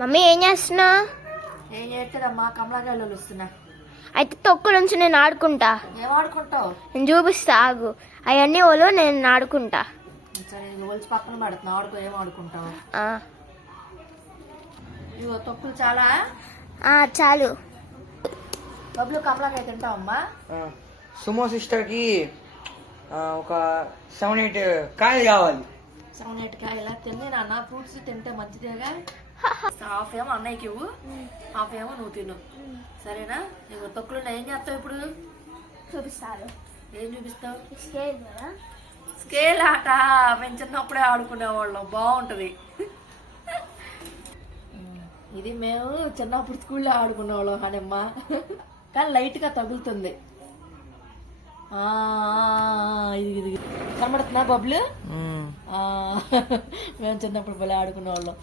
Mummy ఏం చేస్తున్నా? ఏం చేయట్లేదమ్మా కమలాకాయలు వస్తున్నా. అయితే తొక్కు నుంచి నేను ఆడుకుంటా. ఏం ఆడుకుంటావు? నేను చూపిస్తా ఆగు. అవన్నీ ఓలో నేను ఆడుకుంటా. సరే ఒలిచి పక్కన పెడుతున్నా ఆడుకో ఏం ఆడుకుంటావు? ఆ. ఇగో తొక్కులు చాలా. ఆ, చాలు. డబ్బులు కమలాకాయ తింటావమ్మా? సుమో సిస్టర్కి ఒక సెవెన్ ఎయిట్ కాయలు కావాలి. సెవెన్ ఎయిట్ కాయలా? తిని నాన్న ఫ్రూట్స్ తింటే మంచిదేగా? హాఫ్ ఏమో అన్నయ్యకి ఇవ్వు. హాఫ్ ఏమో నువ్వు తిను. సరేనా? ఇగో తొక్కులు ఏం చేస్తావు ఇప్పుడు? చూపిస్తాను. ఏం చూపిస్తావు? స్కేల్ స్కేల్ ఆట. మేము చిన్నప్పుడే ఆడుకునేవాళ్ళం. బాగుంటది. ఇది మేము చిన్నప్పుడు స్కూల్లో ఆడుకునేవాళ్ళం హనమ్మ. కానీ లైట్గా తగులుతుంది. ఆ, ఇది ఇది కనబడుతుందా బబ్లు? ఆ, మేము చిన్నప్పుడు భలే ఆడుకునేవాళ్ళం.